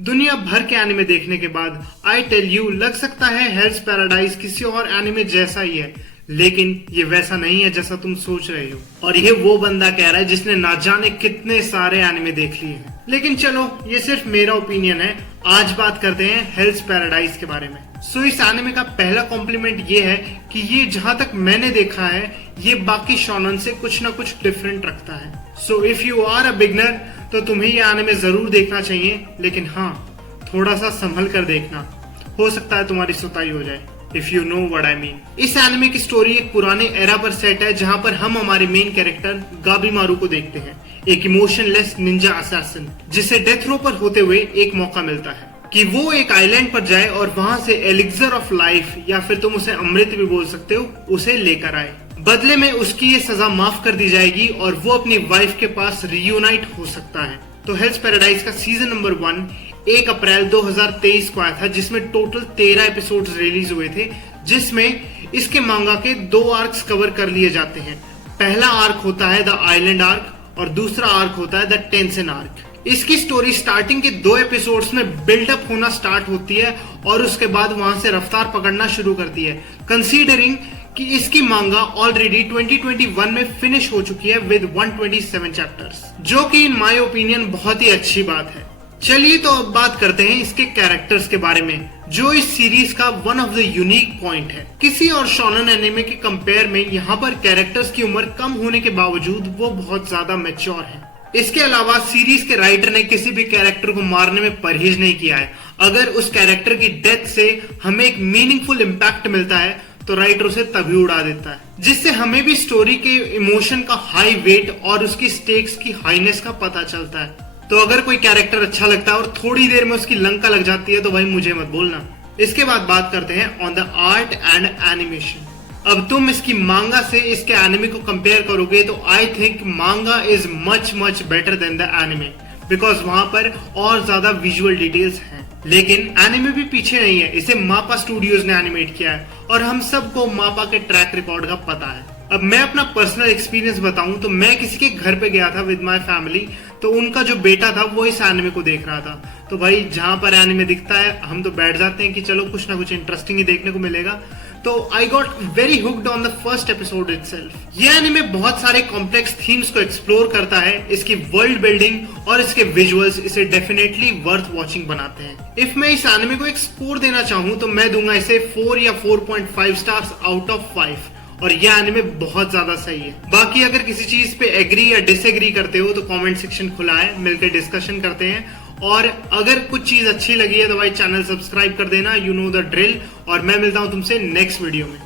दुनिया भर के एनिमे देखने के बाद आई टेल यू लग सकता है हेल्स पैराडाइज किसी और एनिमे जैसा ही है, लेकिन ये वैसा नहीं है जैसा तुम सोच रहे हो। और ये वो बंदा कह रहा है जिसने ना जाने कितने सारे एनिमे देख लिए हैं। लेकिन चलो, ये सिर्फ मेरा ओपिनियन है। आज बात करते हैं हेल्स पैराडाइज के बारे में। सो इस एनिमे का पहला कॉम्प्लीमेंट ये है कि ये जहां तक मैंने देखा है, ये बाकी शोनन से कुछ ना कुछ डिफरेंट रखता है। So if you are a beginner तो तुम्हें ये एनिमे जरूर देखना चाहिए, लेकिन हाँ, थोड़ा सा संभल कर देखना, हो सकता है तुम्हारी सुताई हो जाए। If you know what I mean. इस एनिमे की स्टोरी एक पुराने एरा पर सेट है, जहां पर हम हमारे मेन कैरेक्टर गाबीमारू को देखते हैं, एक इमोशनलेस निंजा असैसिन, जिसे डेथ रो पर होते हुए एक मौका मिलता है कि वो एक आइलैंड पर जाए और वहां से एलिक्सर ऑफ लाइफ, या फिर तुम उसे अमृत भी बोल सकते हो, उसे लेकर आए। बदले में उसकी ये सजा माफ कर दी जाएगी और वो अपनी वाइफ के पास रियूनाइट हो सकता है। तो हेल्स पैराडाइज का सीजन नंबर 1 1 अप्रैल 2023 को आया था, जिसमें टोटल 13 एपिसोड्स रिलीज हुए थे, जिसमें इसके मांगा के 2 आर्क्स कवर कर लिए जाते हैं। पहला आर्क होता है द आइलैंड आर्क और दूसरा आर्क होता है द टेंसन आर्क। इसकी स्टोरी स्टार्टिंग के 2 एपिसोड्स में बिल्डअप होना स्टार्ट होती है और उसके बाद वहां से रफ्तार पकड़ना शुरू करती है, कंसीडरिंग कि इसकी मांगा ऑलरेडी 2021 में फिनिश हो चुकी है विद 127 चैप्टर्स, जो कि इन माय ओपिनियन बहुत ही अच्छी बात है। चलिए तो अब बात करते हैं इसके कैरेक्टर्स के बारे में, जो इस सीरीज का one of the unique point है। किसी और शोनन एनिमे के कंपेयर में यहाँ पर कैरेक्टर्स की उम्र कम होने के बावजूद वो बहुत ज्यादा मैच्योर है। इसके अलावा सीरीज के राइटर ने किसी भी कैरेक्टर को मारने में परहेज नहीं किया है। अगर उस कैरेक्टर की डेथ से हमें एक मीनिंगफुल इम्पैक्ट मिलता है तो राइटर उसे तभी उड़ा देता है, जिससे हमें भी स्टोरी के इमोशन का हाई वेट और उसकी स्टेक्स की हाईनेस का पता चलता है। तो अगर कोई कैरेक्टर अच्छा लगता है और थोड़ी देर में उसकी लंका लग जाती है तो भाई मुझे मत बोलना। इसके बाद बात करते हैं on the art and animation. अब तुम इसकी मांगा से इसके एनिमे को कंपेयर करोगे तो आई थिंक मांगा is much much better than the anime, because वहां पर और ज्यादा विजुअल डिटेल्स हैं। लेकिन एनिमे भी पीछे नहीं है, इसे मापा स्टूडियोज ने एनिमेट किया है और हम सबको मापा के ट्रैक रिकॉर्ड का पता है। अब मैं अपना पर्सनल एक्सपीरियंस बताऊं तो मैं किसी के घर पे गया था विद माय फैमिली, तो उनका जो बेटा था वो इस एनिमे को देख रहा था। तो भाई जहां पर एनिमे दिखता है हम तो बैठ जाते हैं कि चलो कुछ ना कुछ इंटरेस्टिंग ही देखने को मिलेगा। तो I got very hooked on the first episode itself. ये एनिमे बहुत सारे कॉम्प्लेक्स थीम्स को एक्सप्लोर करता है। इसकी वर्ल्ड बिल्डिंग और इसके विजुअल्स इसे डेफिनेटली वर्थ वॉचिंग बनाते हैं। इफ मैं इस एनिमे को एक स्कोर देना चाहूं तो मैं दूंगा इसे 4 या 4.5 स्टार्स आउट ऑफ 5, और यह एनिमे बहुत ज्यादा सही है। बाकी अगर किसी चीज पे एग्री या डिसएग्री करते हो तो कमेंट सेक्शन खुला है, मिलकर डिस्कशन करते हैं। और अगर कुछ चीज अच्छी लगी है तो भाई चैनल सब्सक्राइब कर देना, यू नो द ड्रिल। और मैं मिलता हूं तुमसे नेक्स्ट वीडियो में।